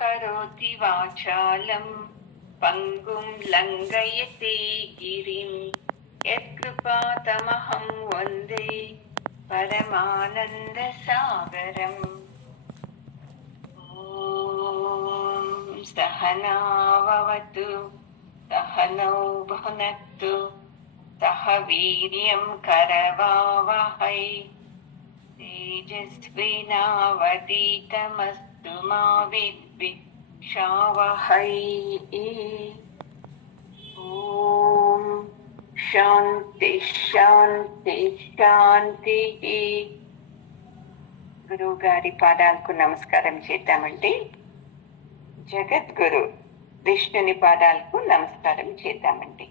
కరోతి వాచాలం పంగుం లంఘయతే గిరిం యత్కృపాతమహం వందే పరమానంద సాగరం. ఓం సహనావవతు సహనౌ భునక్తు సహ వీర్యం కరవావహై తేజస్వినావతీతమస్తు మా విద్విషావహై. ఓం శాంతి శాంతి శాంతి. గురువు గారి పాదాలకు నమస్కారం చేద్దామండి. జగద్గురు విష్ణుని పాదాలకు నమస్కారం చేద్దామండి.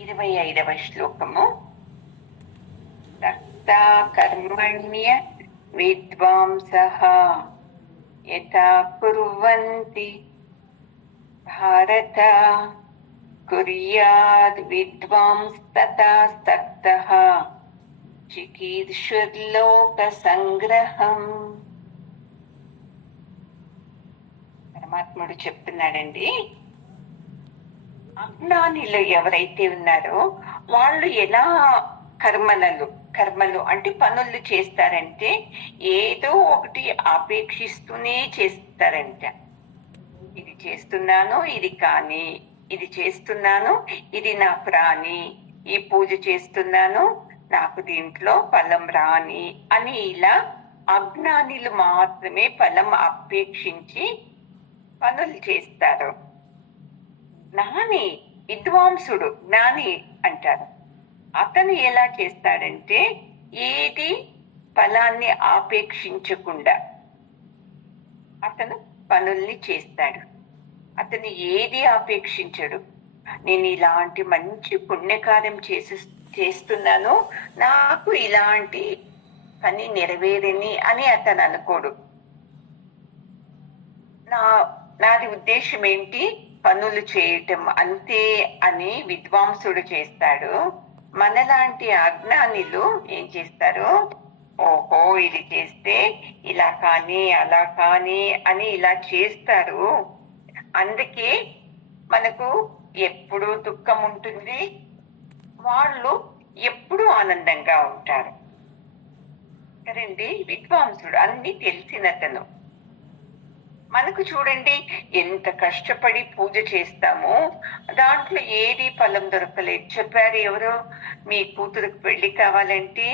25వ శ్లోకము. సక్తా కర్మణ్య విద్వాంసః యథా కుర్వంతి భారత కుర్యాద్ విద్వాంస్తథా సక్తః చికీర్షుర్లోక సంగ్రహం. పరమాత్ముడు చెప్తున్నాడండి, అజ్ఞానిలో ఎవరైతే ఉన్నారో వాళ్ళు ఎలా కర్మలు అంటే పనులు చేస్తారంటే ఏదో ఒకటి ఆపేక్షిస్తూనే చేస్తారంట. ఇది చేస్తున్నాను, ఇది కానీ, ఇది చేస్తున్నాను, ఇది నా ప్రాణి, ఈ పూజ చేస్తున్నాను, నాకు దీంట్లో ఫలం రాని అని ఇలా అజ్ఞానిలు మాత్రమే ఫలం అపేక్షించి పనులు చేస్తారు. జ్ఞాని, విద్వాంసుడు జ్ఞాని అంటారు. అతను ఎలా చేస్తాడంటే ఏది ఫలాన్ని ఆపేక్షించకుండా అతను పనుల్ని చేస్తాడు. అతను ఏది ఆపేక్షించడు. నేను ఇలాంటి మంచి పుణ్యకార్యం చేస్తున్నాను, నాకు ఇలాంటి పని నెరవేరని అని అతను అనుకోడు. నాది ఉద్దేశం ఏంటి, పనులు చేయటం అంతే అని విద్వాంసుడు చేస్తాడు. మనలాంటి అజ్ఞానిలు ఏం చేస్తారు, ఓహో ఇది చేస్తే ఇలా కానీ అలా కానీ అని ఇలా చేస్తారు. అందుకే మనకు ఎప్పుడు దుఃఖం ఉంటుంది, వాళ్ళు ఎప్పుడు ఆనందంగా ఉంటారు కదండి. విద్వాంసుడు అన్ని తెలిసినతను. మనకు చూడండి, ఎంత కష్టపడి పూజ చేస్తామో దాంట్లో ఏది ఫలం దొరకలేదు. చెప్పారు ఎవరో, మీ కూతురికి పెళ్లి కావాలంటే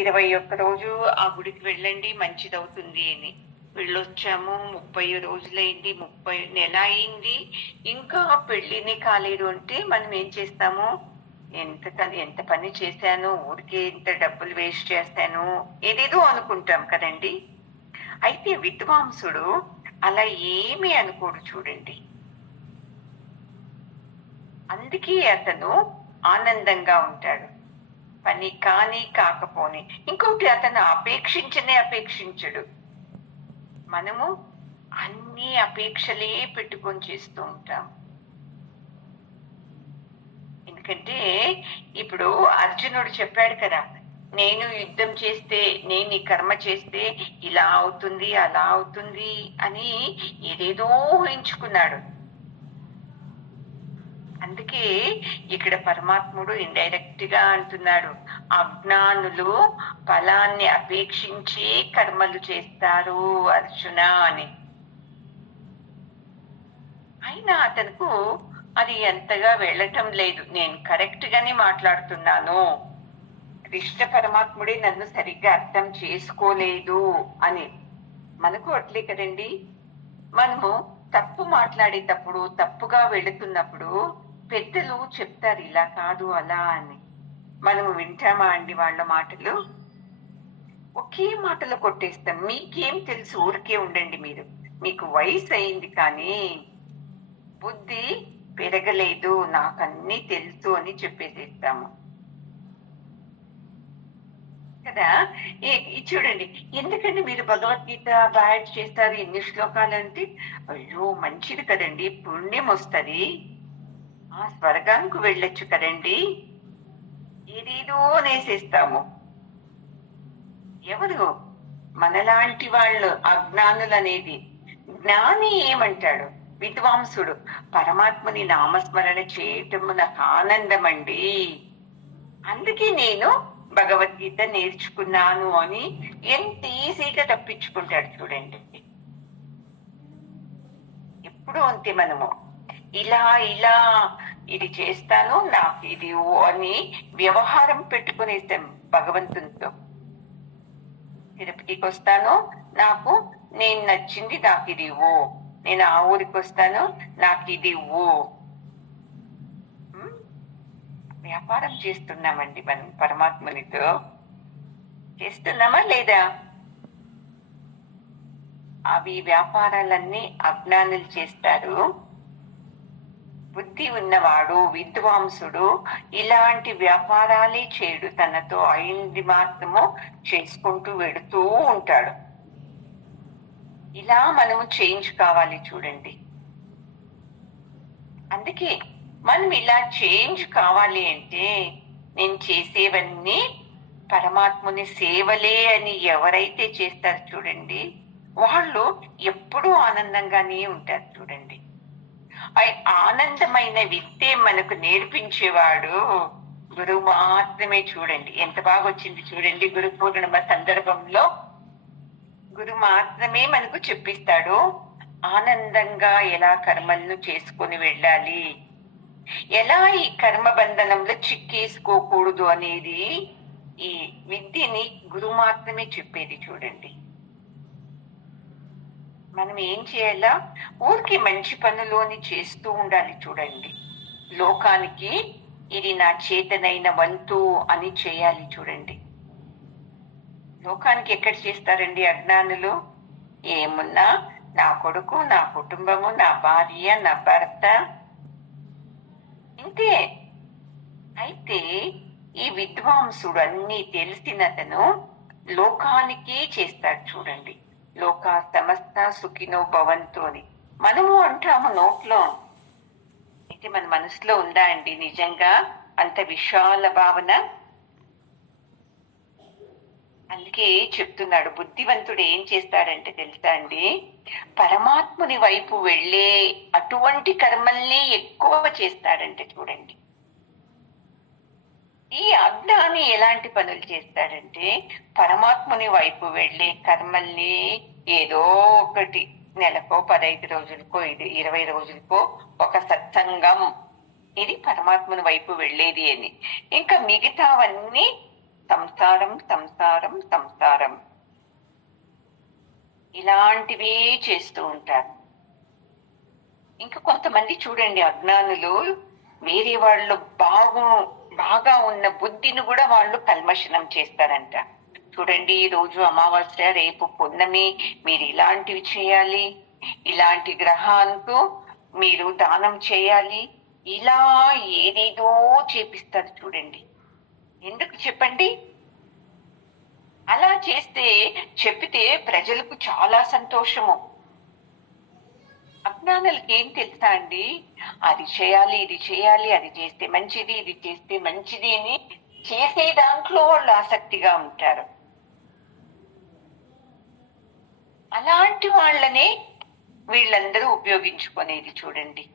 21 రోజు ఆ గుడికి వెళ్ళండి మంచిదవుతుంది అని. వెళ్ళొచ్చాము, 30 రోజులైంది, 30 నెల అయింది, ఇంకా పెళ్లిని కాలేదు అంటే మనం ఏం చేస్తాము, ఎంత పని చేశాను, ఊరికే ఇంత డబ్బులు వేస్ట్ చేస్తాను, ఏదేదో అనుకుంటాం కదండి. అయితే విద్వాంసుడు అలా ఏమీ అనుకోడు చూడండి. అందుకే అతను ఆనందంగా ఉంటాడు, పని కానీ కాకపోని. ఇంకొకటి, అతను అపేక్షించడు. మనము అన్ని అపేక్షలే పెట్టుకొని చేస్తూ ఉంటాం. ఎందుకంటే ఇప్పుడు అర్జునుడు చెప్పాడు కదా, నేను యుద్ధం చేస్తే, నేను ఈ కర్మ చేస్తే ఇలా అవుతుంది అలా అవుతుంది అని ఏదేదో ఊహించుకున్నాడు. అందుకే ఇక్కడ పరమాత్ముడు ఇండైరెక్ట్ గా అంటున్నాడు, అజ్ఞానులు ఫలాన్ని అపేక్షించి కర్మలు చేస్తారు అర్జున అని. అయినా అతనుకు అది ఎంతగా వెళ్ళటం లేదు. నేను కరెక్ట్ గానే మాట్లాడుతున్నాను, కృష్ణ పరమాత్ముడే నన్ను సరిగ్గా అర్థం చేసుకోలేదు అని. మనకు అట్లే కదండి, మనము తప్పు మాట్లాడేటప్పుడు, తప్పుగా వెళుతున్నప్పుడు పెద్దలు చెప్తారు ఇలా కాదు అలా అని. మనము వింటామా అండి వాళ్ళ మాటలు? ఒకే మాటలు కొట్టేస్తాం. మీకేం తెలుసు, ఊరికే ఉండండి మీరు, మీకు వయసు అయింది కానీ బుద్ధి పెరగలేదు, నాకన్నీ తెలుసు అని చెప్పేసేస్తాము కదా. చూడండి, ఎందుకంటే మీరు భగవద్గీత బ్యాడ్ చేస్తారు, ఎన్ని శ్లోకాలు అంటే, అయ్యో మంచిది కదండి, పుణ్యం వస్తుంది, ఆ స్వర్గానికి వెళ్ళొచ్చు కదండి, ఏదేదో నేసేస్తాము. ఎవరు మనలాంటి వాళ్ళు అజ్ఞానులు అనేది. జ్ఞాని ఏమంటాడు? విద్వాంసుడు పరమాత్మని నామస్మరణ చేయటం నాకు ఆనందం అండి, అందుకే నేను భగవద్గీత నేర్చుకున్నాను అని ఎంత ఈజీగా తప్పించుకుంటాడు చూడండి. ఎప్పుడు అంతే, మనము ఇలా ఇలా ఇది చేస్తాను నాకు ఇది అని వ్యవహారం పెట్టుకునేస్తాం భగవంతునితో. తిరుపతికి వస్తాను, నాకు నేను నచ్చింది నాకు ఇది ఇవ్వు, నేను ఆ ఊరికి వస్తాను నాకు ఇది ఇవ్వు. వ్యాపారం చేస్తున్నామండి మనం పరమాత్మనితో, చేస్తున్నామా లేదా? అవి వ్యాపారాలన్నీ అజ్ఞానులు చేస్తారు. బుద్ధి ఉన్నవాడు విద్వాంసుడు ఇలాంటి వ్యాపారాలే చేయడు, తనతో అయింది మాత్రము చేసుకుంటూ వెడుతూ ఉంటాడు. ఇలా మనము చేంజ్ కావాలి చూడండి. అందుకే మనం ఇలా చేంజ్ కావాలి అంటే నేను చేసేవన్నీ పరమాత్ముని సేవలే అని ఎవరైతే చేస్తారు చూడండి, వాళ్ళు ఎప్పుడూ ఆనందంగానే ఉంటారు చూడండి. ఆనందమైన విద్య మనకు నేర్పించేవాడు గురువు మాత్రమే. చూడండి ఎంత బాగా వచ్చింది చూడండి, గురు పూర్ణిమ సందర్భంలో గురు మాత్రమే మనకు చెప్పిస్తాడు ఆనందంగా ఎలా కర్మలను చేసుకొని వెళ్ళాలి, ఎలా ఈ కర్మ బంధనంలో చిక్కేసుకోకూడదు అనేది ఈ విద్యని గురువు మాత్రమే చెప్పేది చూడండి. మనం ఏం చేయాలా? ఊరికి మంచి పనులోని చేస్తూ ఉండాలి చూడండి. లోకానికి ఇది నా చేతనైన వంతు అని చేయాలి చూడండి. లోకానికి ఎక్కడ చేస్తారండి అజ్ఞానులు? ఏమున్నా నా కొడుకు, నా కుటుంబము, నా భార్య, నా భర్త, ఇంతే. అయితే ఈ విద్వాంసుడు అన్ని తెలిసినతను లోకానికి చేస్తాడు చూడండి. లోక సమస్త సుఖినో భవంతు అని మనము అంటాము నోట్లో, అయితే మన మనసులో ఉందా అండి నిజంగా అంత విశాల భావన? అందుకే చెప్తున్నాడు, బుద్ధివంతుడు ఏం చేస్తాడంటే తెలుసా అండి, పరమాత్ముని వైపు వెళ్ళే అటువంటి కర్మల్ని ఎక్కువ చేస్తాడంటే చూడండి. ఈ అజ్ఞాని ఎలాంటి పనులు చేస్తాడంటే పరమాత్ముని వైపు వెళ్ళే కర్మల్ని ఏదో ఒకటి నెలకో 15 రోజులకో 20 రోజులకో ఒక సత్సంగం, ఇది పరమాత్ముని వైపు వెళ్ళేది అని. ఇంకా మిగతావన్నీ సంసారం సంసారం సంసారం ఇలాంటివే చేస్తూ ఉంటారు. ఇంకా కొంతమంది చూడండి అజ్ఞానులు వేరే వాళ్ళు బాగా ఉన్న బుద్ధిని కూడా వాళ్ళు కల్మషనం చేస్తారంట. చూడండి, ఈ రోజు అమావాస్య, రేపు పున్నమి, మీరు ఇలాంటివి చేయాలి, ఇలాంటి గ్రహానికి మీరు దానం చేయాలి, ఇలా ఏదేదో చేపిస్తారు చూడండి. ఎందుకు చెప్పండి? అలా చేస్తే చెప్పితే ప్రజలకు చాలా సంతోషము. అజ్ఞానులకి ఏం తెలుసా అండి, అది చేయాలి ఇది చేయాలి, అది చేస్తే మంచిది ఇది చేస్తే మంచిది అని చేసే దాంట్లో వాళ్ళు ఆసక్తిగా ఉంటారు. అలాంటి వాళ్ళనే వీళ్ళందరూ ఉపయోగించుకునేది చూడండి.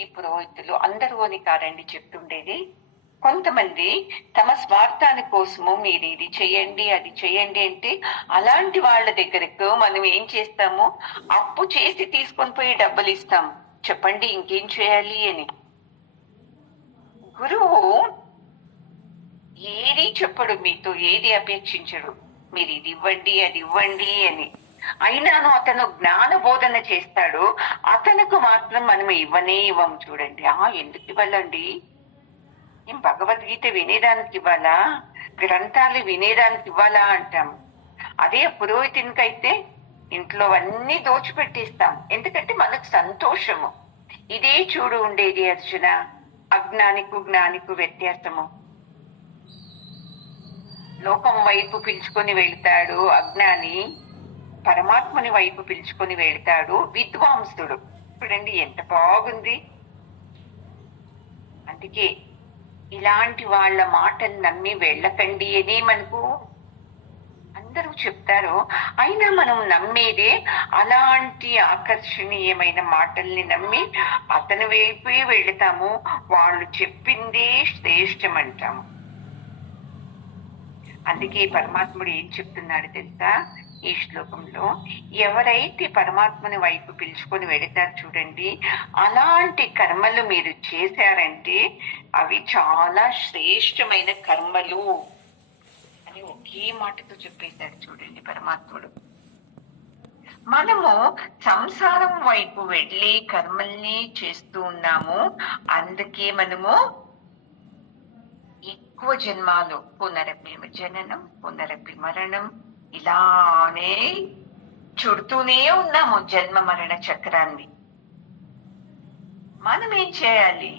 ఈ పురోహితులు అందరూ అని కాదండి చెప్తుండేది, కొంతమంది తమ స్వార్థాని కోసము మీరు ఇది చేయండి అది చేయండి అంటే అలాంటి వాళ్ళ దగ్గరకు మనం ఏం చేస్తాము, అప్పు చేసి తీసుకొని పోయి డబ్బులు ఇస్తాం. చెప్పండి ఇంకేం చేయాలి అని. గురువు ఏది చెప్పడు, మీతో ఏది అపేక్షించడు, మీరు ఇది ఇవ్వండి అది ఇవ్వండి అని. అయినాను అతను జ్ఞాన బోధన చేస్తాడు, అతనికి మాత్రం మనం ఇవ్వనే ఇవ్వం చూడండి. ఎందుకు ఇవ్వాలండి? ఏం భగవద్గీత వినేదానికి ఇవ్వాలా, గ్రంథాలు వినేదానికి ఇవ్వాలా అంటాం. అదే పురోహితునికైతే ఇంట్లో అన్ని దోచిపెట్టేస్తాం, ఎందుకంటే మనకు సంతోషము. ఇదే చూడు ఉండేది అర్జున, అజ్ఞానికు జ్ఞానికు వ్యత్యాసము. లోకం వైపు పిలుచుకొని వెళ్తాడు అజ్ఞాని, పరమాత్మని వైపు పిలుచుకొని వెళ్తాడు విద్వాంసుడు. చూడండి ఎంత బాగుంది. అందుకే ఇలాంటి వాళ్ళ మాటలు నమ్మి వెళ్ళకండి అని మనకు అందరూ చెప్తారు, అయినా మనం నమ్మేదే అలాంటి ఆకర్షణీయమైన మాటల్ని నమ్మి అతని వైపే వెళతాము. వాళ్ళు చెప్పిందే శ్రేష్టం అంటాము. అందుకే పరమాత్ముడు ఏం చెప్తున్నాడు తెలుసా ఈ శ్లోకంలో? ఎవరైతే పరమాత్మని వైపు పిలుచుకొని వెళతారు చూడండి, అలాంటి కర్మలు మీరు చేశారంటే అవి చాలా శ్రేష్టమైన కర్మలు అని ఒకే మాటతో చెప్పేశాడు చూడండి పరమాత్ముడు. మనము సంసారం వైపు వెళ్ళి కర్మల్ని చేస్తూ ఉన్నాము. అందుకే మనము ఎక్కువ జన్మాలు పునరపి జననం, పునరపి మరణం ఇలానే చుడుతూనే ఉన్నాము జన్మ మరణ చక్రాన్ని. మనం ఏం చేయాలి?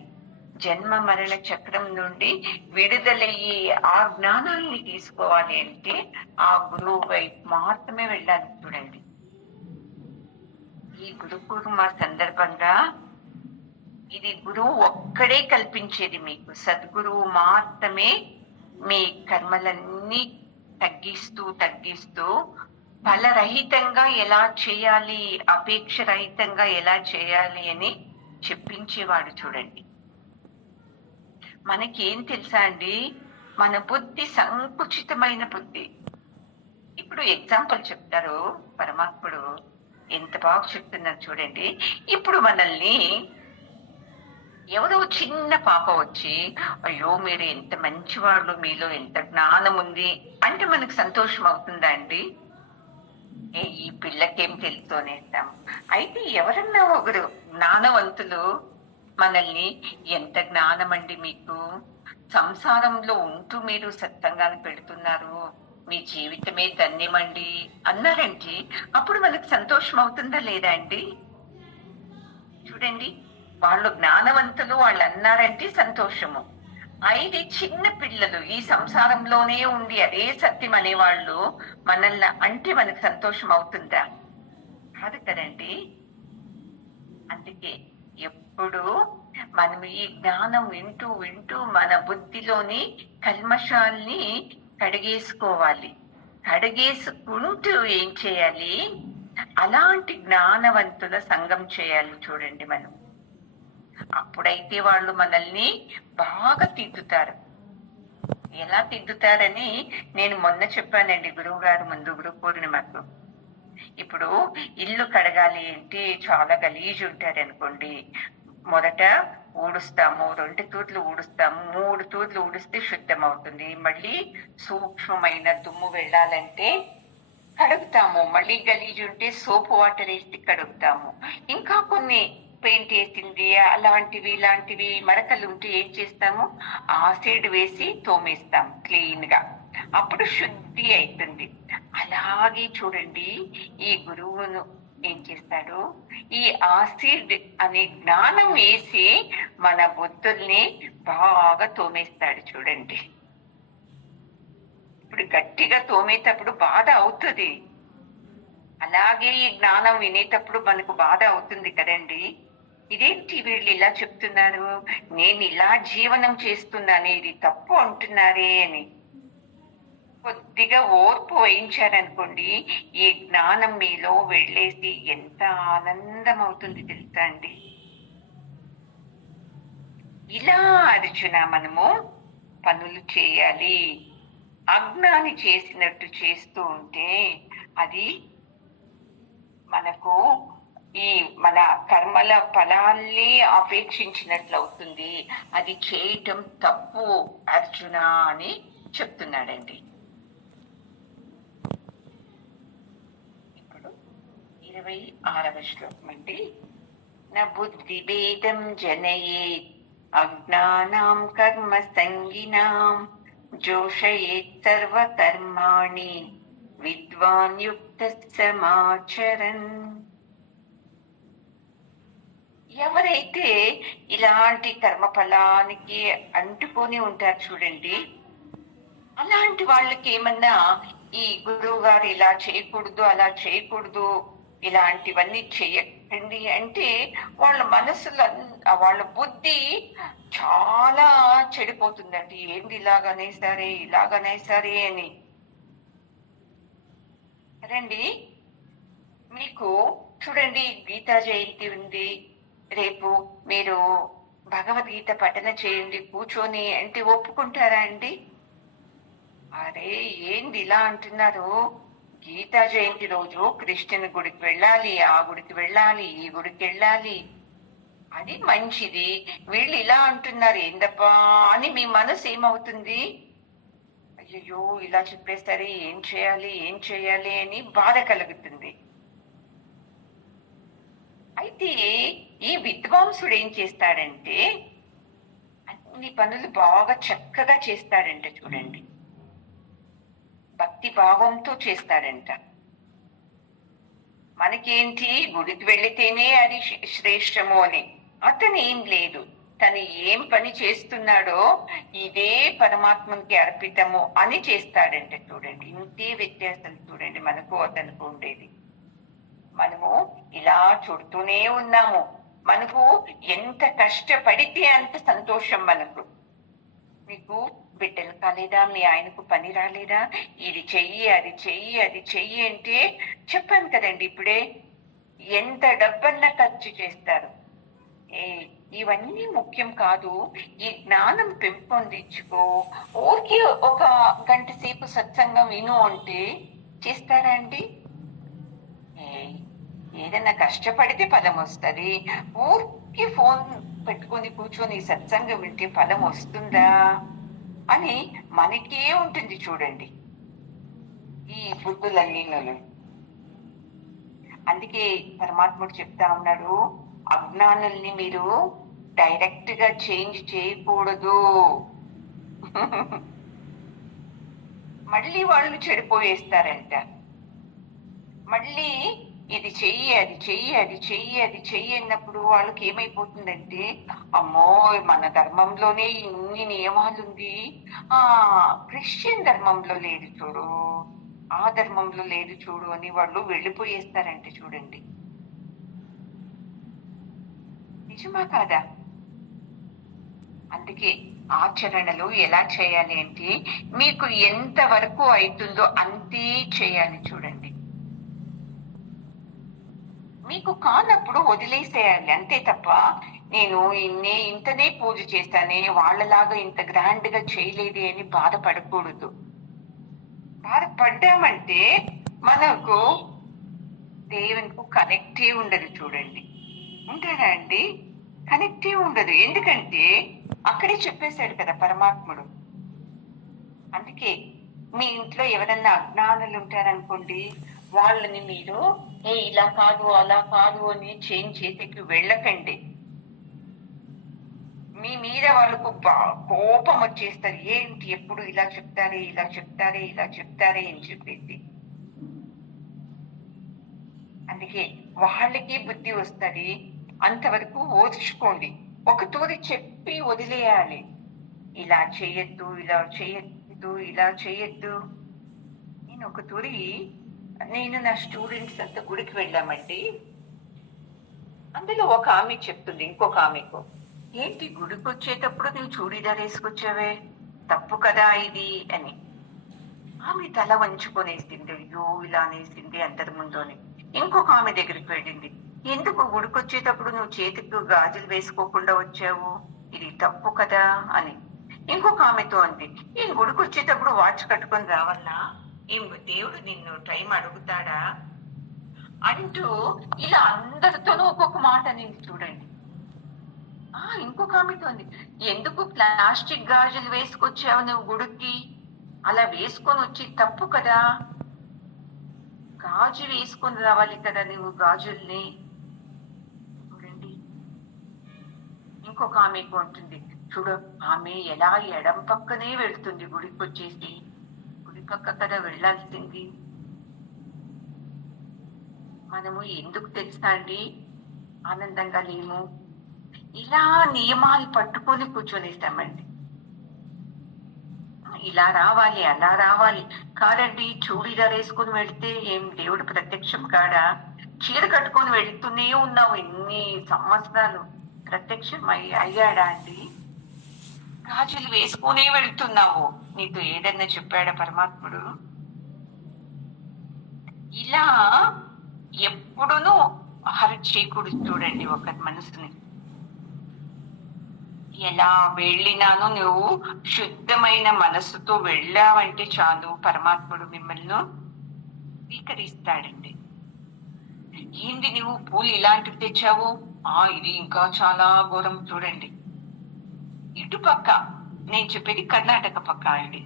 జన్మ మరణ చక్రం నుండి విడుదలయ్యి ఆ జ్ఞానాన్ని తీసుకోవాలి అంటే ఆ గురువు వైపు మాత్రమే వెళ్ళాలి. చూడండి, ఈ గురు పూర్ణిమ సందర్భంగా ఇది గురువు ఒక్కడే కల్పించేది. మీకు సద్గురువు మాత్రమే మీ కర్మలన్నీ తగ్గిస్తూ ఫలరహితంగా ఎలా చేయాలి, అపేక్ష రహితంగా ఎలా చేయాలి అని చెప్పించేవాడు. చూడండి, మనకేం తెలుసా అండి, మన బుద్ధి సంకుచితమైన బుద్ధి. ఇప్పుడు ఎగ్జాంపుల్ చెప్తారు పరమాత్ముడు, ఎంత బాగా చెప్తున్నారు చూడండి. ఇప్పుడు మనల్ని ఎవరో చిన్న పాప వచ్చి, అయ్యో మీరు ఎంత మంచివాళ్ళు, మీలో ఎంత జ్ఞానం ఉంది అంటే మనకు సంతోషం అవుతుందా అండి? ఈ పిల్లకేం తెలుసు అనేస్తాం. అయితే ఎవరన్నా ఒకరు జ్ఞానవంతులు మనల్ని, ఎంత జ్ఞానం అండి మీకు, సంసారంలో ఉంటూ మీరు సత్సంగాన్ని పెడుతున్నారు, మీ జీవితమే ధన్యమండి అన్నారంటే అప్పుడు మనకు సంతోషం అవుతుందా లేదా అండి? చూడండి, వాళ్ళు జ్ఞానవంతులు, వాళ్ళు అన్నారంటే సంతోషము. అయితే చిన్న పిల్లలు ఈ సంసారంలోనే ఉండి అదే సత్యం అనేవాళ్ళు మనల్ని అంటే మనకు సంతోషం అవుతుందా? కాదు కదండి. అందుకే ఎప్పుడు మనం ఈ జ్ఞానం వింటూ మన బుద్ధిలోని కల్మషాల్ని కడిగేసుకోవాలి. కడిగేసుకుంటూ ఏం చేయాలి? అలాంటి జ్ఞానవంతుల సంఘం చేయాలి. చూడండి, మనం అప్పుడైతే వాళ్ళు మనల్ని బాగా తిద్దుతారు. ఎలా తిద్దుతారని నేను మొన్న చెప్పానండి గురువు గారు ముందు గురు పూర్ణిమకు. ఇప్పుడు ఇల్లు కడగాలి అంటే చాలా గలీజు ఉంటారు అనుకోండి, మొదట ఊడుస్తాము, 2 తూర్లు ఊడుస్తాము, 3 తూర్లు ఊడిస్తే శుద్ధం అవుతుంది. మళ్ళీ సూక్ష్మమైన దుమ్ము వెళ్ళాలంటే కడుగుతాము, మళ్ళీ గలీజు ఉంటే సోపు వాటర్ వేసి కడుగుతాము. ఇంకా కొన్ని పెయింట్ వేసింది అలాంటివి ఇలాంటివి మరకలు ఉంటే ఏం చేస్తాము? ఆసిడ్ వేసి తోమేస్తాం క్లీన్ గా, అప్పుడు శుద్ధి అవుతుంది. అలాగే చూడండి, ఈ గురువును ఏం చేస్తాడు? ఈ ఆసిడ్ అనే జ్ఞానం వేసి మన బుద్ధుల్ని బాగా తోమేస్తాడు. చూడండి, ఇప్పుడు గట్టిగా తోమేటప్పుడు బాధ అవుతుంది, అలాగే ఈ జ్ఞానం వినేటప్పుడు మనకు బాధ అవుతుంది కదండి. ఇదేంటి వీళ్ళు ఇలా చెప్తున్నారు, నేను ఇలా జీవనం చేస్తున్నాను, ఇది తప్పు అంటున్నారే అని కొద్దిగా ఓర్పు వహించారనుకోండి, ఈ జ్ఞానం మీలో వెళ్ళేసి ఎంత ఆనందం అవుతుంది తెలుసా అండి. ఇలా అర్జున మనము పనులు చేయాలి. అజ్ఞాని చేసినట్టు చేస్తూ ఉంటే అది మనకు ఈ మన కర్మల ఫలాల్ని ఆపేక్షించినట్లు అవుతుంది. అది చేయటం తప్పు అర్జున అని చెప్తున్నాడండి. ఇప్పుడు 26వ శ్లోకం అండి. న బుద్ధి భేదం జనయేత్ అజ్ఞానాం కర్మ సంగినాం జోషయేత్ సర్వకర్మాణి విద్వాన్ యుక్త సమాచరన్. ఎవరైతే ఇలాంటి కర్మఫలానికి అంటుకొని ఉంటారు చూడండి, అలాంటి వాళ్ళకి ఏమన్నా ఈ గురువు గారు ఇలా చేయకూడదు అలా చేయకూడదు ఇలాంటివన్నీ చేయకండి అంటే వాళ్ళ మనసులో వాళ్ళ బుద్ధి చాలా చెడిపోతుందండి. ఏంది ఇలాగనే సరే అని. రండి, మీకు చూడండి గీతా జయంతి ఉంది రేపు, మీరు భగవద్గీత పఠన చేయండి కూర్చొని అంటే ఒప్పుకుంటారా అండి? అరే ఏంది ఇలా అంటున్నారు? గీతా జయంతి రోజు కృష్ణుని గుడికి వెళ్ళాలి, ఆ గుడికి వెళ్ళాలి, ఈ గుడికి వెళ్ళాలి, అది మంచిది. వీళ్ళు ఇలా అంటున్నారు ఏందబ్బా అని మీ మనసు ఏమవుతుంది? అయ్యో ఇలా చెప్పేసరి ఏం చేయాలి ఏం చేయాలి అని బాధ కలుగుతుంది. అయితే ఈ విద్వాంసుడు ఏం చేస్తాడంటే అన్ని పనులు బాగా చక్కగా చేస్తాడంట. చూడండి, భక్తి భావంతో చేస్తాడంట. మనకేంటి గుడికి వెళితేనే అది శ్రేష్టము అని, అతను ఏం లేదు, తను ఏం పని చేస్తున్నాడో ఇదే పరమాత్మకి అర్పితము అని చేస్తాడంటే. చూడండి, ఇంతే వ్యత్యాసం చూడండి మనకు అతనికి ఉండేది. మనము ఇలా చుడుతూనే ఉన్నాము, మనకు ఎంత కష్టపడితే అంత సంతోషం మనకు. మీకు బిడ్డలు కాలేదా? మీ ఆయనకు పని రాలేదా? ఇది చెయ్యి అది చెయ్యి అది చెయ్యి అంటే చెప్పాను కదండి ఇప్పుడే, ఎంత డబ్బన్నా ఖర్చు చేస్తారు. ఇవన్నీ ముఖ్యం కాదు. ఈ జ్ఞానం పెంపొందించుకో, ఓకే ఒక గంట సేపు సత్సంగం విను అంటే చేస్తారా అండి? ఏదైనా కష్టపడితే ఫలం వస్తుంది. ఊరికి ఫోన్ పెట్టుకొని కూర్చొని సత్సంగం వింటే ఫలం వస్తుందా అని మనకే ఉంటుంది. చూడండి ఈ బుద్ధులన్నీ. అందుకే పరమాత్ముడు చెప్తా ఉన్నాడు, అజ్ఞానుల్ని మీరు డైరెక్ట్ గా చేంజ్ చేయకూడదు. మళ్ళీ వాళ్ళు చెడిపోయేస్తారంట. మళ్ళీ ఇది చెయ్యి అది చెయ్యి అది చెయ్యి అది చెయ్యి అన్నప్పుడు వాళ్ళకి ఏమైపోతుందంటే, అమ్మో మన ధర్మంలోనే ఇన్ని నియమాలుంది, క్రిస్టియన్ ధర్మంలో లేదు చూడు, ఆ ధర్మంలో లేదు చూడు అని వాళ్ళు వెళ్ళిపోయేస్తారంటే. చూడండి, నిజమా కాదా? అందుకే ఆచరణలు ఎలా చేయాలి అంటే, మీకు ఎంత వరకు అవుతుందో అంతే చేయాలి. చూడండి, మీకు కానప్పుడు వదిలేసేయాలి అంతే తప్ప, నేను ఇంతనే పూజ చేస్తానే వాళ్ళలాగా ఇంత గ్రాండ్ గా చేయలేదే అని బాధపడకూడదు. బాధపడ్డామంటే మనకు దేవునికి కనెక్టే ఉండదు. చూడండి, ఉంటారా అండి? కనెక్టే ఉండదు. ఎందుకంటే అక్కడే చెప్పేశాడు కదా పరమాత్ముడు. అందుకే మీ ఇంట్లో ఎవరన్నా అజ్ఞానులు ఉంటారనుకోండి, వాళ్ళని మీరు ఇలా కాదు అలా కాదు అని చేంజ్ చేసేకి వెళ్ళకండి. మీ మీద వాళ్ళకు కోపం వచ్చేస్తారు. ఏంటి ఎప్పుడు ఇలా చెప్తారే ఇలా చెప్తారే ఇలా చెప్తారే అని చెప్పేసి. అందుకే వాళ్ళకి బుద్ధి వస్తుంది. అంతవరకు ఓర్చుకోండి. ఒక తూరి చెప్పి వదిలేయాలి. ఇలా చేయొద్దు ఇలా చేయొద్దు ఇలా చేయొద్దు. నేను నా స్టూడెంట్స్ అంతా గుడికి వెళ్ళామండి. అందులో ఒక ఆమె చెప్తుంది ఇంకొక ఆమెకు, ఏంటి గుడికి వచ్చేటప్పుడు నువ్వు చూడీదార్ వేసుకొచ్చావే, తప్పు కదా ఇది అని. ఆమె తల వంచుకొనేసింది, అయ్యో ఇలా అనేసింది అందరి ముందుని. ఇంకొక ఆమె దగ్గరికి వెళ్ళింది, ఎందుకు గుడికి వచ్చేటప్పుడు నువ్వు చేతికి గాజులు వేసుకోకుండా వచ్చావు, ఇది తప్పు కదా అని. ఇంకొక ఆమెతో అంది, ఈ గుడికి వచ్చేటప్పుడు వాచ్ కట్టుకొని రావాలా, దేవుడు నిన్ను టైం అడుగుతాడా అంటూ ఇలా అందరితోనూ ఒక్కొక్క మాట అనేది. చూడండి, ఇంకొక ఆమెతో ఉంది, ఎందుకు ప్లాస్టిక్ గాజులు వేసుకొచ్చావు నువ్వు గుడికి, అలా వేసుకొని వచ్చి తప్పు కదా, గాజు వేసుకొని రావాలి కదా నువ్వు గాజుల్ని. చూడండి, ఇంకొక ఆమెకు ఉంటుంది, చూడు ఆమె ఎలా ఎడం పక్కనే వెళ్తుంది గుడికి వచ్చేసి, గుడి పక్క కదా వెళ్ళాల్సింది. మనము ఎందుకు తెలుసా అండి ఆనందంగా లేము, ఇలా నియమాలు పట్టుకొని కూర్చొనేస్తామండి. ఇలా రావాలి అలా రావాలి కాదండి. చూడీదార్ వేసుకొని వెళ్తే ఏం దేవుడు ప్రత్యక్షం కాడా? చీర కట్టుకొని వెళ్తూనే ఉన్నావు ఎన్ని సంవత్సరాలు, ప్రత్యక్షం అయ్యాడా అండి? గాజులు వేసుకునే వెళ్తున్నావు, నీతో ఏదన్నా చెప్పాడా పరమాత్ముడు? ఇలా ఎప్పుడునూ హర్ట్ చేయకూడదు చూడండి ఒక మనసుని. ఎలా వెళ్ళినాను నువ్వు శుద్ధమైన మనసుతో వెళ్ళావంటే చాలు, పరమాత్ముడు మిమ్మల్ని స్వీకరిస్తాడండి. ఏంది నువ్వు పూలు ఇలాంటివి తెచ్చావు, ఇది ఇంకా చాలా ఘోరం చూడండి. ఇటుపక్క నేను చెప్పేది కర్ణాటక పక్క అండి,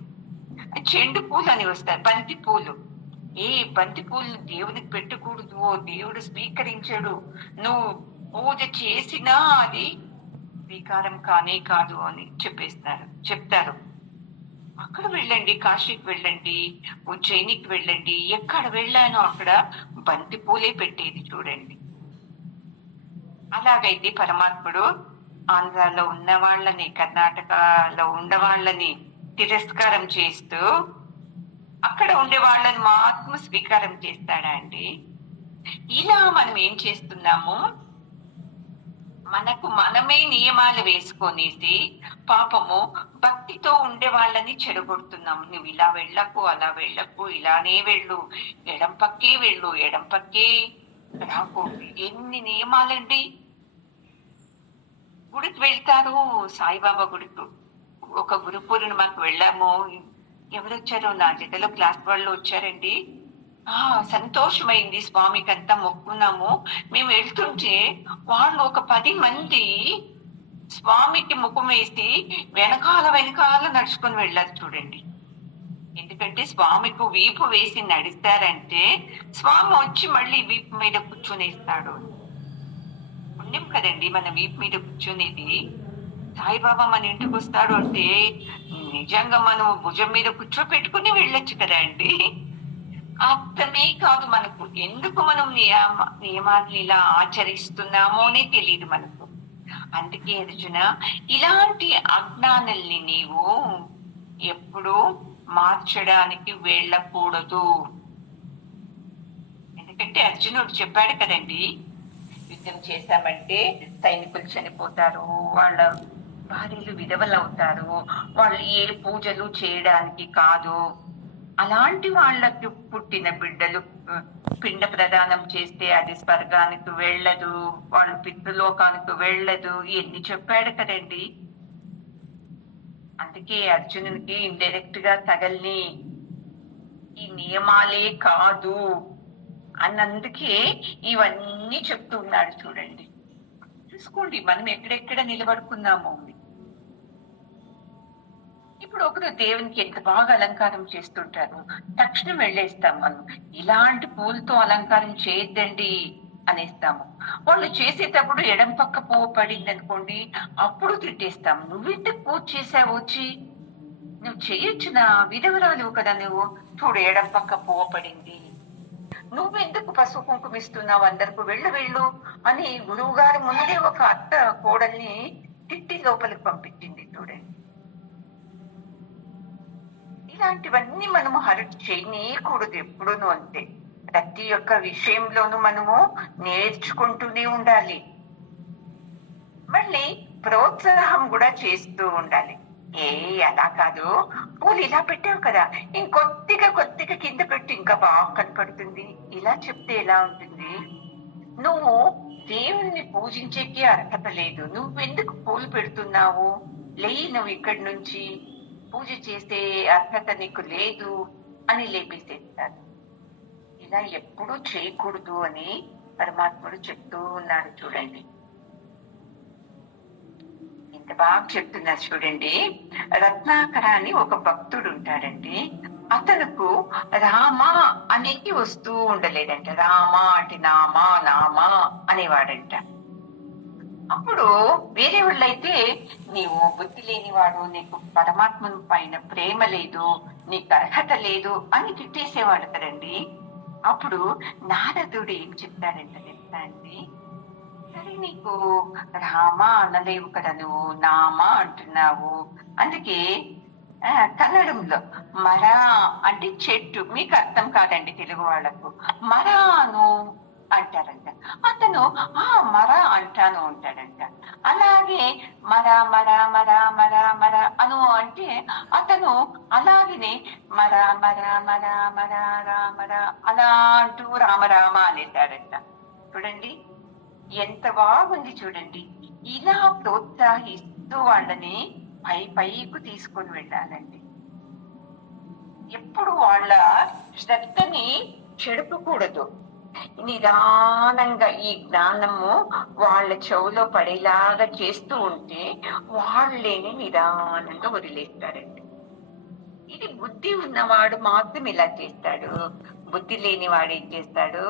చెండు పూలు అని వస్తాయి, బంతి పూలు. బంతి పూలు దేవునికి పెట్టకూడదు, దేవుడు స్వీకరించాడు, నువ్వు పూజ చేసినా అది స్వీకారం కానే కాదు అని చెప్తారు. అక్కడ వెళ్ళండి, కాశీకి వెళ్ళండి, ఉజ్జయినికి వెళ్ళండి, ఎక్కడ వెళ్ళానో అక్కడ బంతి పూలే పెట్టేది చూడండి. అలాగైతే పరమాత్ముడు ఆంధ్రాలో ఉన్న వాళ్ళని, కర్ణాటకలో ఉన్న వాళ్ళని తిరస్కారం చేస్తూ అక్కడ ఉండే వాళ్ళని మాత్రం స్వీకారం చేస్తాడా అండి? ఇలా మనం ఏం చేస్తున్నాము, మనకు మనమే నియమాలు వేసుకొనేసి పాపము భక్తితో ఉండే వాళ్ళని చెడగొడుతున్నాము. నువ్వు ఇలా వెళ్ళకు, అలా వెళ్ళకు, ఇలానే వెళ్ళు, ఎడం పక్కే రాకూడదు. ఎన్ని నియమాలండి. గుడికి వెళ్తారు, సాయిబాబా గుడికి ఒక గురు పూర్ణిమకు వెళ్ళాము. ఎవరు వచ్చారు, నా జతలో క్లాస్ వాళ్ళు వచ్చారండి. సంతోషమైంది, స్వామికి అంతా మొక్కున్నాము. మేము వెళ్తుంటే వాళ్ళు ఒక 10 మంది స్వామికి ముఖం వేసి వెనకాల నడుచుకొని వెళ్ళారు చూడండి. ఎందుకంటే స్వామికి వీపు వేసి నడుస్తారంటే స్వామి వచ్చి మళ్ళీ వీపు మీద కూర్చునేస్తాడు. పుణ్యం కదండి మన వీపు మీద కూర్చునేది. సాయిబాబా మన ఇంటికి వస్తాడు అంటే నిజంగా మనం భుజం మీద కూర్చోపెట్టుకుని వెళ్ళొచ్చు కదా అండి. అర్థమే కాదు మనకు, ఎందుకు మనం నియమాన్ని ఇలా ఆచరిస్తున్నామో అని తెలియదు మనకు. అందుకే అర్జున, ఇలాంటి అజ్ఞానుల్ని నీవు ఎప్పుడూ మార్చడానికి వెళ్ళకూడదు. ఎందుకంటే అర్జునుడు చెప్పాడు కదండి, యుద్ధం చేశామంటే సైనికులు చనిపోతారు, వాళ్ళ భార్యలు విధవలు అవుతారు, వాళ్ళు ఏ పూజలు చేయడానికి కాదు, అలాంటి వాళ్ళకి పుట్టిన బిడ్డలు పిండ ప్రదానం చేస్తే అది స్వర్గానికి వెళ్ళదు, వాళ్ళు పితృలోకానికి వెళ్ళదు, ఎన్ని చెప్పాడు కదండి. అందుకే అర్జునునికి ఇండైరెక్ట్ గా తగల్ని ఈ నియమాలే కాదు అన్నందుకే ఇవన్నీ చెప్తూ ఉన్నాడు చూడండి. చూసుకోండి మనం ఎక్కడెక్కడ నిలబడుకున్నాము. ఇప్పుడు ఒకరు దేవునికి ఎంత బాగా అలంకారం చేస్తుంటారు, తక్షణం వెళ్ళేస్తాం మనం, ఇలాంటి పూలతో అలంకారం చేయొద్దండి అనేస్తాము. వాళ్ళు చేసేటప్పుడు ఎడం పక్క పువ్వు పడింది అనుకోండి, అప్పుడు తిట్టేస్తాం. నువ్వెందుకు పూజ చేసావు, వచ్చి నువ్వు చేయొచ్చునా, విధవరాలు కదా నువ్వు, చూడు ఎడం పక్క పువ్వు పడింది, నువ్వెందుకు పసుపు కుంకుమిస్తున్నావు, అందరికి వెళ్ళు అని గురువు గారు ముందే ఒక అత్త కోడల్ని తిట్టి లోపలికి పంపించింది చూడండి. ఇలాంటివన్నీ మనము హర్ట్ చేయకూడదు ఎప్పుడూను. అంతే, ప్రతి ఒక్క విషయంలోనూ మనము నేర్చుకుంటూనే ఉండాలి, మళ్ళీ ప్రోత్సాహం కూడా చేస్తూ ఉండాలి. అలా కాదు, పూలు ఇలా పెట్టావు కదా, కొద్దిగా కింద పెట్టి ఇంకా బాగా కనపడుతుంది, ఇలా చెప్తే ఎలా ఉంటుంది? నువ్వు దేవుణ్ణి పూజించేకి అర్హత లేదు, నువ్వెందుకు పూలు పెడుతున్నావు, నువ్వు ఇక్కడి నుంచి పూజ చేసే అర్హత నీకు లేదు అని లేపేసేస్తారు. ఇలా ఎప్పుడూ చేయకూడదు అని పరమాత్ముడు చెప్తూ ఉన్నాడు చూడండి. ఎంత బాగా చెప్తున్నారు చూడండి. రత్నాకర అని ఒక భక్తుడు ఉంటాడండి, అతనుకు రామ అనేది వస్తూ ఉండలేదంట. రామ అంటే నామా అనేవాడంట. అప్పుడు వేరే వాళ్ళైతే నీవు బుద్ధి లేనివాడు, నీకు పరమాత్మ పైన ప్రేమ లేదు, నీకు అర్హత లేదు అని తిట్టేసేవాడు కదండి. అప్పుడు నారదుడు ఏం చెప్తాడంట తెలుసా అండి, సరే నీకు రామ అనలేవు కదా, నువ్వు నామా అంటున్నావు, అందుకే కన్నడంలో మరా అంటే చెట్టు, మీకు అర్థం కాదండి తెలుగు వాళ్ళకు, మరాను అంటారంట. అతను మర అంటాను అంటాడంట. అలాగే మర మర మర మర మర అను అంటే అతను అలాగనే మర మర మర మర రామర అలా అంటూ రామరామ అనేసాడంట. చూడండి ఎంత బాగుంది చూడండి. ఇలా ప్రోత్సహిస్తూ వాళ్ళని పైకి తీసుకొని వెళ్ళాలండి. ఎప్పుడు వాళ్ళ శ్రద్ధని చెడుపకూడదు. నిదానంగా ఈ జ్ఞానము వాళ్ళ చెవులో పడేలాగా చేస్తూ ఉంటే వాళ్ళేని నిదానంగా వదిలేస్తారండి. ఇది బుద్ధి ఉన్నవాడు మాత్రం ఇలా చేస్తాడు. బుద్ధి లేని వాడు ఏం చేస్తాడు?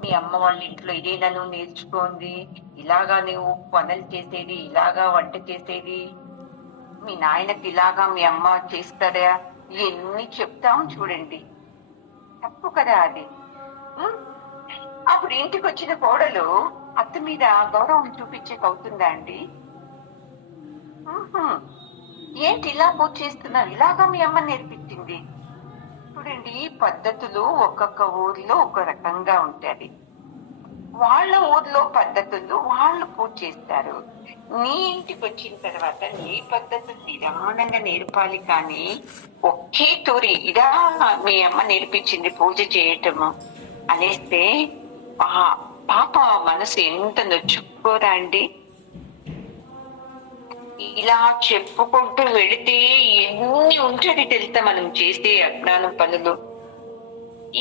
మీ అమ్మ వాళ్ళ ఇంట్లో ఇదేనా నువ్వు నేర్చుకోండి, ఇలాగా నువ్వు పనులు చేసేది, ఇలాగా వంట చేసేది, మీ నాయనకి ఇలాగా మీ అమ్మ చేస్తారా, ఎన్ని చెప్తాం చూడండి. తప్పు కదా అది. అప్పుడు ఇంటికి వచ్చిన కోడలు అత్త మీద గౌరవం చూపించకవుతుందా అండి? ఏంటి ఇలా పూజ చేస్తున్నారు, ఇలాగా మీ అమ్మ నేర్పించింది. చూడండి పద్ధతులు ఒక్కొక్క ఊర్లో ఒక రకంగా ఉంటాయి. వాళ్ళ ఊర్లో పద్ధతులు వాళ్ళు పూజ చేస్తారు. నీ ఇంటికి వచ్చిన తర్వాత నీ పద్ధతులు నిదానంగా నేర్పాలి. కానీ ఒకే తూరి ఇదా మీ అమ్మ నేర్పించింది పూజ చేయటము అనేస్తే పాప మనసు ఎంత నొచ్చుకోరా అండి. ఇలా చెప్పుకుంటూ వెళితే ఎన్ని ఉంటది తెలుసా మనం చేసే అజ్ఞానం పనులు.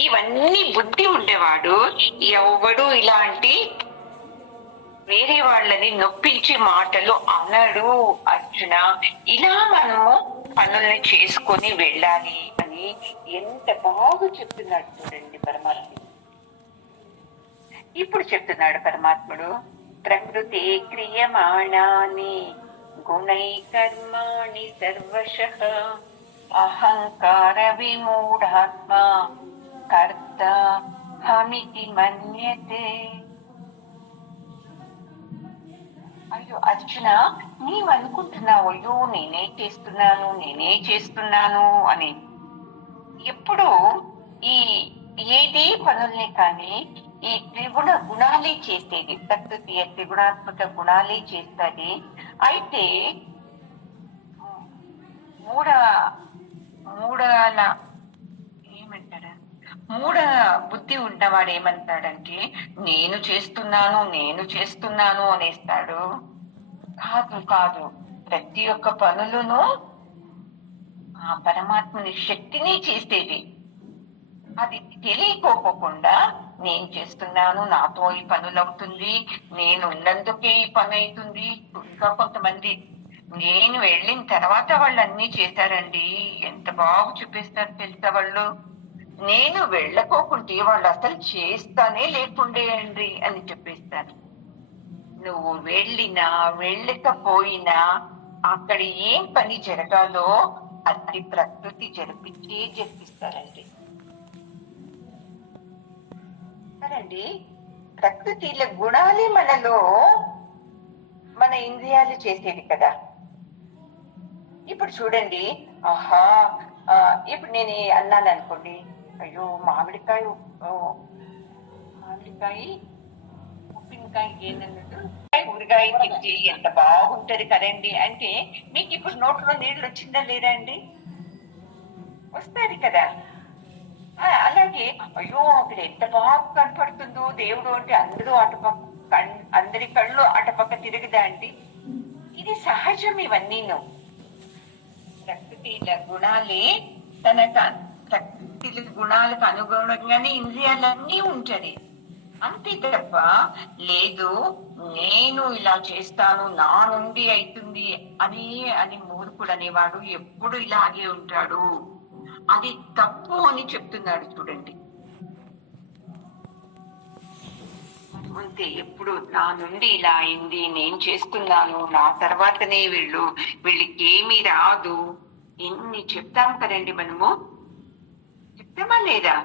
ఇవన్నీ బుద్ధి ఉండేవాడు ఎవడు ఇలాంటి వేరే వాళ్ళని నొప్పించే మాటలు అనడు అర్జున. ఇలా మనము పనుల్ని చేసుకొని వెళ్ళాలి అని ఎంత బాగా చెప్తున్నాడు చూడండి పరమాత్మ. ఇప్పుడు చెప్తున్నాడు పరమాత్ముడు, ప్రకృతి క్రియమాణాని గుణై కర్మాణి సర్వశః అహంకార విమూఢాత్మ కర్త హమితి మన్యతే. అయ్యో అర్జున, నీవనుకుంటున్నావు అయ్యో నేనే చేస్తున్నాను అని. ఎప్పుడు ఈ ఏదే పనుల్ని కానీ ఈ త్రిగుణ గుణాలే చేసేది. ప్రకృతి త్రిగుణాత్మక గుణాలే చేస్తుంది. అయితే మూఢ బుద్ధి ఉన్నవాడు ఏమంటాడంటే నేను చేస్తున్నాను అనేస్తాడు. కాదు, ప్రతి ఒక్క పనులను ఆ పరమాత్మని శక్తిని చేసేది. అది తెలియకోకుండా నేను చేస్తున్నాను, నాతో ఈ పనులు అవుతుంది, నేను ఉన్నందుకే ఈ పని అవుతుంది. ఇంకా కొంతమంది నేను వెళ్ళిన తర్వాత వాళ్ళు అన్ని చేశారండి, ఎంత బాగా చూపిస్తారు తెలుసా వాళ్ళు. నేను వెళ్ళకోకుంటే వాళ్ళు అసలు చేస్తానే లేకుండేయండి అని చెప్పేస్తారు. నువ్వు వెళ్ళినా వెళ్ళకపోయినా అక్కడ ఏం పని జరగాలో అది ప్రకృతి జరిపిస్తారండి. సరండి, ప్రకృతిలో గుణాలే మనలో మన ఇంద్రియాలు చేసేది కదా. ఇప్పుడు చూడండి, ఇప్పుడు నేను అన్నాను అనుకోండి, అయ్యో మామిడికాయ ఉప్పినకాయ ఏంటన్నట్టు ఊరగాయ తింటే ఎంత బాగుంటది కదండి అంటే మీకు ఇప్పుడు నోట్లో నీళ్ళు వచ్చిందా లేదా అండి? వస్తుంది కదా. అలాగే అయ్యో అక్కడ ఎంత బాగా కనపడుతుందో దేవుడు అంటే అందరి కళ్ళు అటుపక్క తిరుగుదా అండి? ఇది సహజం. ఇవన్నీను ప్రకృతి గుణాలే ప్రకృతి గుణాలకు అనుగుణంగానే ఇంద్రియాలన్నీ ఉంటది. అంతే తప్ప లేదు నేను ఇలా చేస్తాను నా నుండి అవుతుంది అని మూర్ఖుడు అనేవాడు ఎప్పుడు ఇలాగే ఉంటాడు. అది తప్పు అని చెప్తున్నాడు చూడండి. అంతే, ఎప్పుడు నా నుండి ఇలా అయింది, నేను చేస్తున్నాను, నా తర్వాతనే వీళ్ళకి ఏమీ రాదు, ఎన్ని చెప్తాం కదండి మనము. చెప్తామా లేదా?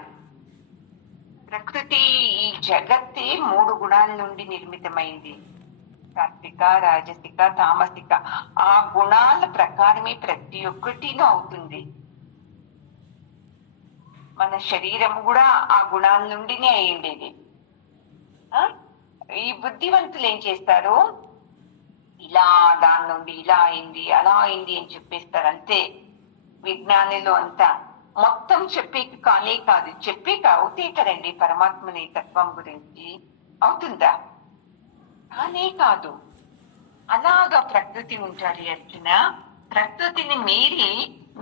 ప్రకృతి ఈ జగత్తే 3 గుణాల నుండి నిర్మితమైంది. సాత్విక, రాజసిక, తామసిక. ఆ గుణాల ప్రకారమే ప్రతి ఒక్కటినూ అవుతుంది. మన శరీరం కూడా ఆ గుణాల నుండినే అయ్యిండేది. ఈ బుద్ధివంతులు ఏం చేస్తారు, ఇలా దాని నుండి ఇలా అయింది అలా అయింది అని చెప్పేస్తారు అంతే. విజ్ఞానిలో అంతా మొత్తం చెప్పేకి కానే కాదు, చెప్పేకి అవుతే కదండి పరమాత్మని తత్వం గురించి అవుతుందా? కానే కాదు. అలాగా ప్రకృతి ఉంటాడు అర్జున. ప్రకృతిని మీరి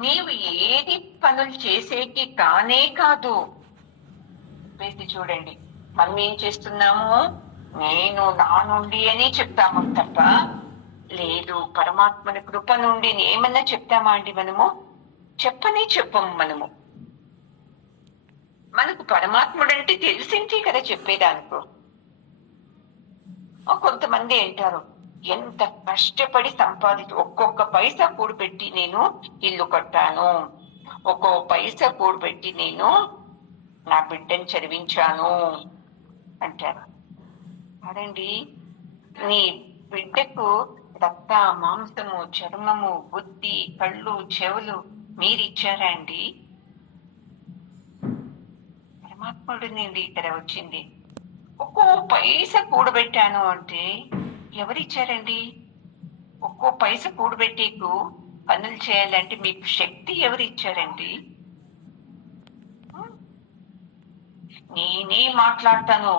నీవు ఏది పనులు చేసేకి కానే కాదు. వేసి చూడండి, మనం ఏం చేస్తున్నాము, నేను నా నుండి అని చెప్తాము తప్ప లేదు పరమాత్మని కృప నుండి ఏమన్నా చెప్తామా అండి? మనము చెప్పము. మనకు పరమాత్ముడు అంటే తెలిసింటే కదా చెప్పేదానికో. కొంతమంది అంటారు, ఎంత కష్టపడి ఒక్కొక్క పైసా కూడబెట్టి నేను ఇల్లు కట్టాను, ఒక్కో పైసా కూడబెట్టి నేను నా బిడ్డని చదివించాను అంటారు. అదండి, నీ బిడ్డకు రక్త మాంసము చర్మము బుద్ధి కళ్ళు చెవులు మీరిచ్చారా అండి? పరమాత్ముడు నుండి ఇక్కడ వచ్చింది. ఒక్కో పైసా కూడబెట్టాను అంటే ఎవరిచ్చారండి? ఒక్కో పైసా కూడబెట్టేకు పనులు చేయాలంటే మీకు శక్తి ఎవరిచ్చారండి? నేనే మాట్లాడతాను,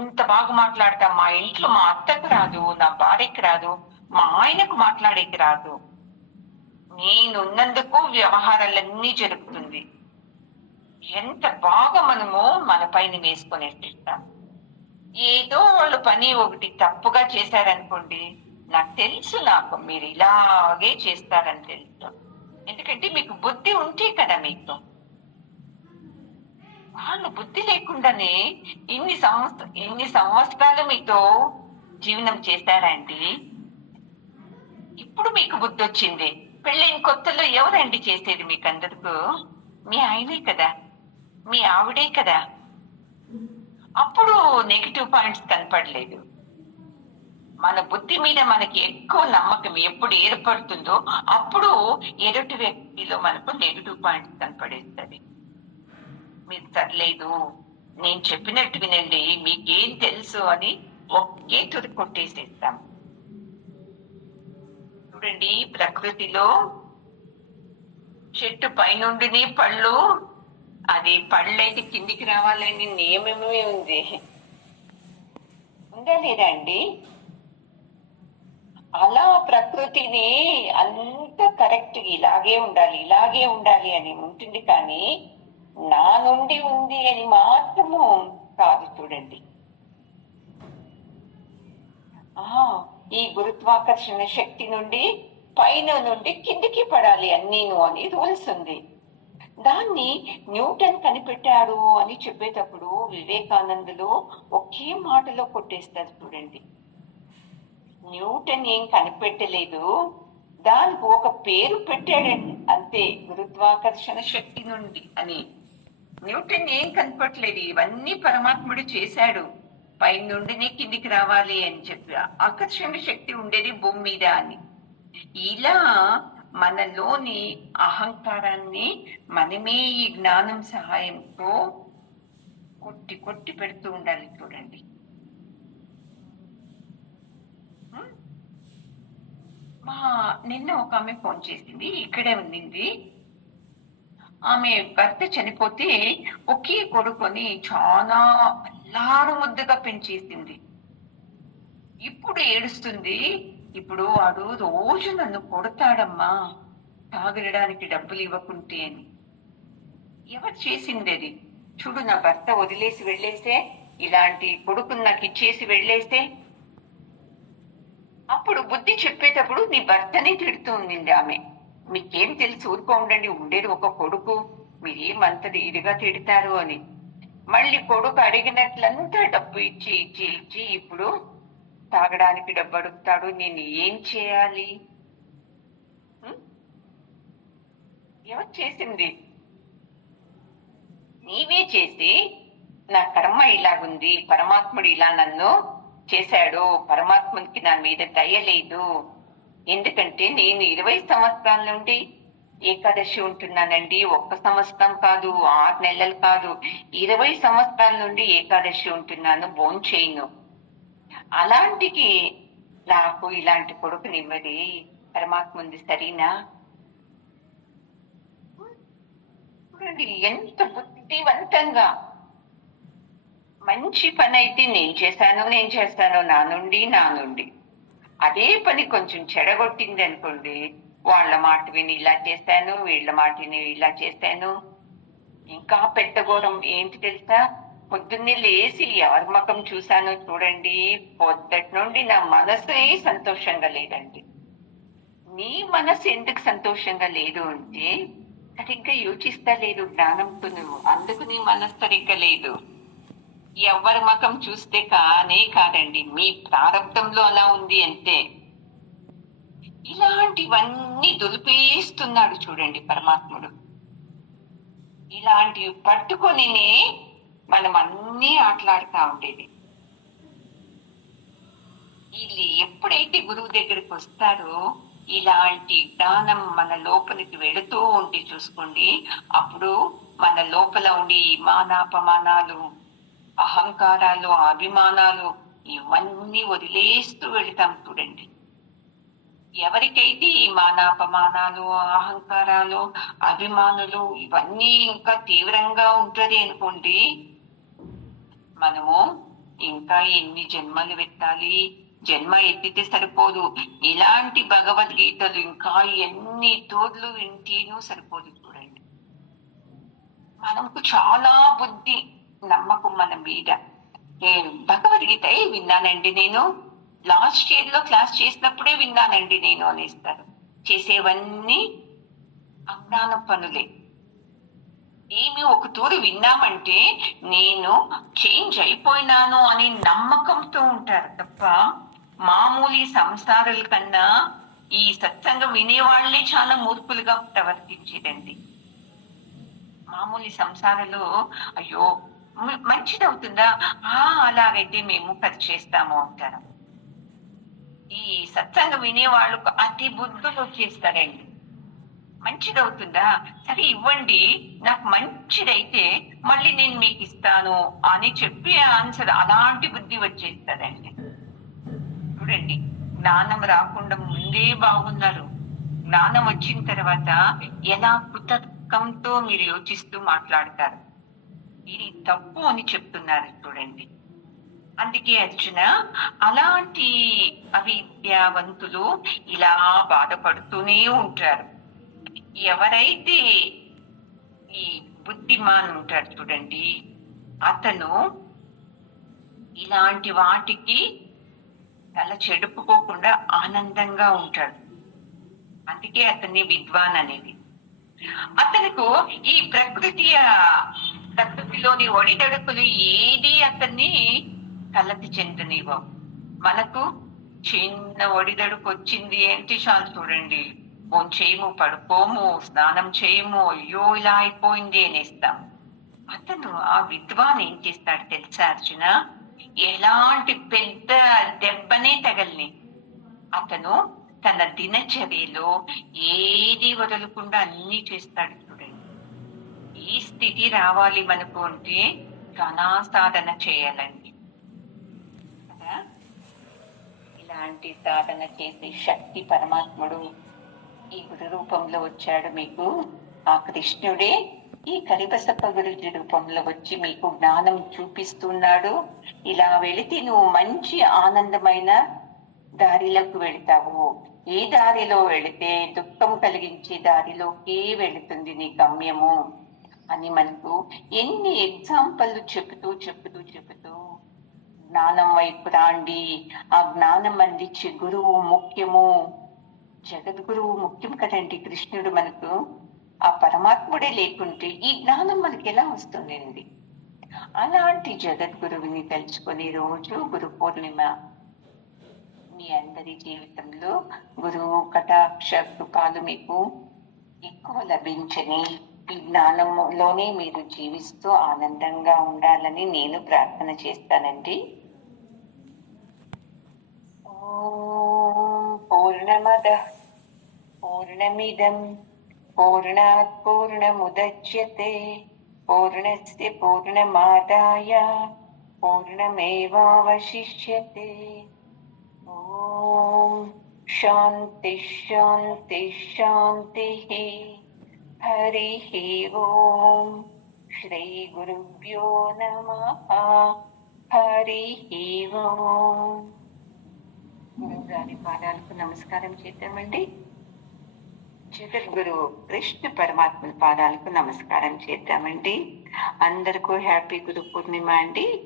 ఇంత బాగా మాట్లాడతా, మా ఇంట్లో మా అత్తకు రాదు, నా భార్యకి రాదు, మా ఆయనకు మాట్లాడేకి రాదు. నేనున్నందుకు వ్యవహారాలన్నీ జరుగుతుంది. ఎంత బాగా మనము మన పైన వేసుకునేస్తాం. ఏదో వాళ్ళు పని ఒకటి తప్పుగా చేశారనుకోండి, నాకు మీరు ఇలాగే చేస్తారని తెలుసు. ఎందుకంటే మీకు బుద్ధి ఉంటే కదా. మీకు వాళ్ళు బుద్ధి లేకుండానే ఇన్ని సంవత్సరాలు మీతో జీవనం చేశారండి. ఇప్పుడు మీకు బుద్ధి వచ్చింది. పెళ్ళైన కొత్తలో ఎవరండి చేసేది మీకు అందరికీ? మీ ఆయనే కదా, మీ ఆవిడే కదా. అప్పుడు నెగిటివ్ పాయింట్స్ కనపడలేదు. మన బుద్ధి మీద మనకి ఎక్కువ నమ్మకం ఎప్పుడు ఏర్పడుతుందో అప్పుడు ఎదుటి వ్యక్తిలో మనకు నెగిటివ్ పాయింట్స్ కనపడేస్తుంది. మీరు సర్లేదు, నేను చెప్పినట్టు వినండి, మీకేం తెలుసు అని ఒకే తుది కొట్టేసేస్తాం. చూడండి, ప్రకృతిలో చెట్టు పైనుండిని పళ్ళు, అది పళ్ళైతే కిందికి రావాలని నియమమే ఉంది. ఉందా లేదా అండి? అలా ప్రకృతిని అంత కరెక్ట్ ఇలాగే ఉండాలి అని ఉంటుంది. కానీ నా నుండి ఉంది అని మాత్రము కాదు. చూడండి, ఈ గురుత్వాకర్షణ శక్తి నుండి పైన నుండి కిందికి పడాలి అన్నీను అని రూల్స్ ఉంది. దాన్ని న్యూటన్ కనిపెట్టాడు అని చెప్పేటప్పుడు వివేకానందులు ఒకే మాటలో కొట్టేస్తారు. చూడండి, న్యూటన్ ఏం కనిపెట్టలేదు, దానికి ఒక పేరు పెట్టాడండి అంతే, గురుత్వాకర్షణ శక్తి నుండి అని. న్యూటన్ ఏం కనిపెట్టలేదు, ఇవన్నీ పరమాత్ముడు చేశాడు. పై నుండినే కిందికి రావాలి అని చెప్పి ఆకర్షణ శక్తి ఉండేది భూమి మీద అని. ఇలా మనలోని అహంకారాన్ని మనమే ఈ జ్ఞానం సహాయంతో కొట్టి పెడుతూ ఉండాలి. చూడండి, నిన్న ఒక ఆమె ఫోన్ చేసింది, ఇక్కడే ఉండింది. ఆమె భర్త చనిపోతే ఒకే కొడుకుని చాలా అల్లారు ముద్దుగా పెంచేసింది. ఇప్పుడు ఏడుస్తుంది. ఇప్పుడు వాడు రోజు నన్ను కొడతాడమ్మా, తాగడానికి డబ్బులు ఇవ్వకుంటే అని. ఎవరు చేసింది అది? చూడు, నా భర్త వదిలేసి వెళ్ళేస్తే, ఇలాంటి కొడుకుని నాకు ఇచ్చేసి వెళ్ళేస్తే, అప్పుడు బుద్ధి చెప్పేటప్పుడు నీ భర్తనే తిడుతూ ఉండింది ఆమె. మీకేం తెలిసి ఊరుకో ఉండండి, ఉండేది ఒక కొడుకు, మీరేమంత ఇదిగా తిడతారు అని. మళ్ళీ కొడుకు అడిగినట్లంతా డబ్బు ఇచ్చి ఇప్పుడు తాగడానికి డబ్బు అడుగుతాడు. నేను ఏం చేయాలి? ఎవరు చేసింది? నీవే చేసి, నా కర్మ ఇలాగుంది, పరమాత్ముడు ఇలా నన్ను చేశాడు, పరమాత్మునికి నా మీద దయ లేదు. ఎందుకంటే నేను 20 సంవత్సరాల నుండి ఏకాదశి ఉంటున్నానండి. 1 సంవత్సరం కాదు, 6 నెలలు కాదు, 20 సంవత్సరాల నుండి ఏకాదశి ఉంటున్నాను, భోంచేయను. అలాంటికి నాకు ఇలాంటి కొడుకునివ్వడి పరమాత్మ ఉంది, సరేనా? చూడండి ఎంత బుద్ధివంతంగా. మంచి పని అయితే నేను చేస్తాను నా నుండి. అదే పని కొంచెం చెడగొట్టింది అనుకోండి, వాళ్ళ మాట విని ఇలా చేశాను, వీళ్ళ మాట విని ఇలా చేశాను. ఇంకా పెద్ద ఘోరం ఏంటి తెలుసా? పొద్దున్నే లేచి ఎవరి ముఖం చూశానో చూడండి, పొద్దుటి నుండి నా మనసే సంతోషంగా లేదండి. నీ మనసు ఎందుకు సంతోషంగా లేదు అంటే సరిగ్గా యోచిస్తా లేదు జ్ఞానంతో నువ్వు, అందుకు నీ మనసు సరిగ్గా లేదు. ఎవరి ముఖం చూస్తే కాదండి, మీ ప్రారంభంలో అలా ఉంది అంతే. ఇలాంటివన్నీ దులిపేస్తున్నాడు చూడండి పరమాత్ముడు. ఇలాంటివి పట్టుకొని మనం అన్నీ ఆటలాడుతూ ఉండేది. వీళ్ళు ఎప్పుడైతే గురువు దగ్గరికి వస్తారో ఇలాంటి జ్ఞానం మన లోపలికి వెళుతూ ఉంటే చూసుకోండి, అప్పుడు మన లోపల ఉండి మానాపమానాలు, అహంకారాలు, అభిమానాలు ఇవన్నీ వదిలేస్తూ వెళతాం చూడండి. ఎవరికైతే ఈ మానాపమానాలు, అహంకారాలు, అభిమానులు ఇవన్నీ ఇంకా తీవ్రంగా ఉంటది అనుకోండి, మనము ఇంకా ఎన్ని జన్మలు పెట్టాలి, జన్మ ఎత్తితే సరిపోదు. ఇలాంటి భగవద్గీతలు ఇంకా ఎన్ని తోడ్లు వింటేనూ సరిపోదు చూడండి. మనకు చాలా బుద్ధి నమ్మకం మన మీద. భగవద్గీత విన్నానండి నేను, లాస్ట్ ఇయర్ లో క్లాస్ చేసినప్పుడే విన్నానండి నేను అనేస్తారు. చేసేవన్నీ అజ్ఞాన పనులే. ఏమి ఒక తూరు విన్నామంటే నేను చేంజ్ అయిపోయినాను అని నమ్మకంతో ఉంటారు తప్ప, మామూలు సంసారాల కన్నా ఈ సత్సంగం వినేవాళ్లే చాలా మూర్ఖులుగా ప్రవర్తించేదండి. మామూలు సంసారాలు అయ్యో మంచిదవుతుందా, అలాగైతే మేము పది చేస్తాము అంటారు. ఈ సత్సంగం వినేవాళ్ళకు అతి బుద్ధులు వచ్చేస్తారండి. మంచిదవుతుందా, సరే ఇవ్వండి, నాకు మంచిదైతే మళ్ళీ నేను మీకు ఇస్తాను అని చెప్పి ఆన్సర్, అలాంటి బుద్ధి వచ్చేస్తారండి. చూడండి, జ్ఞానం రాకుండా ముందే బాగున్నారు, జ్ఞానం వచ్చిన తర్వాత ఎలా కృతజ్ఞంతో మీరు యోచిస్తూ మాట్లాడతారు. ఇది తప్పు అని చెప్తున్నారు చూడండి. అందుకే అర్జున, అలాంటి అవిద్యావంతులు ఇలా బాధపడుతూనే ఉంటారు. ఎవరైతే ఈ బుద్ధిమాన్ ఉంటాడు చూడండి, అతను ఇలాంటి వాటికి తల చెడుపుకోకుండా ఆనందంగా ఉంటాడు. అందుకే అతన్ని విద్వాన్ అనేది. అతనుకు ఈ ప్రకృతిలోని ఒడిదడుకులు ఏది అతన్ని కలతి చెందనివ్వవు. మనకు చిన్న ఒడిదడుకు వచ్చింది ఏంటి చాలు చూడండి, చేయము, పడుకోము, స్నానం చేయము, అయ్యో ఇలా అయిపోయింది అనేస్తాం. అతను ఆ విద్వాన్ ఏం చేస్తాడు తెలుసా అర్జున? ఎలాంటి పెద్ద దెబ్బనే తగల్ని అతను తన దినచర్యలో ఏది వదలకుండా అన్ని చేస్తాడు చూడండి. ఈ స్థితి రావాలి మనకు అంటే ఘనా సాధన చేయాలండి కదా. ఇలాంటి సాధన చేసే శక్తి పరమాత్ముడు ఈ గురు రూపంలో వచ్చాడు మీకు. ఆ కృష్ణుడే ఈ కరిబసప్ప గురుజీ రూపంలో వచ్చి మీకు జ్ఞానం చూపిస్తున్నాడు. ఇలా వెళితే నువ్వు మంచి ఆనందమైన దారిలోకి వెళతావు. ఏ దారిలో వెళితే దుఃఖం కలిగించే దారిలోకి వెళుతుంది నీ గమ్యము అని మనకు ఎన్ని ఎగ్జాంపుల్ చెబుతూ జ్ఞానం వైపు రాండి. ఆ జ్ఞానం అందించే గురువు ముఖ్యము, జగద్గురువు ముఖ్యం కదండి. కృష్ణుడు మనకు ఆ పరమాత్ముడే లేకుంటే ఈ జ్ఞానం మనకి ఎలా వస్తుందండి? అలాంటి జగద్గురువుని తెలుసుకొని రోజు గురు పూర్ణిమ మీ అందరి జీవితంలో గురువు కటాక్ష కృపాలు మీకు ఎక్కువ లభించని ఈ జ్ఞానంలోనే మీరు జీవిస్తూ ఆనందంగా ఉండాలని నేను ప్రార్థన చేస్తానండి. పూర్ణమదః పూర్ణమిదం పూర్ణాత్ పూర్ణముదచ్యతే పూర్ణస్య పూర్ణమాదాయ పూర్ణమేవావశిష్యతే. ఓం శాంతి శాంతి శాంతి. హరి ఓం. శ్రీ గురుభ్యో నమః. హరి ఓం. గురువు గారి పాదాలకు నమస్కారం చేద్దామండి. జగద్గురు కృష్ణ పరమాత్మ పాదాలకు నమస్కారం చేద్దామండి. అందరికీ హ్యాపీ గురు పూర్ణిమ అండి.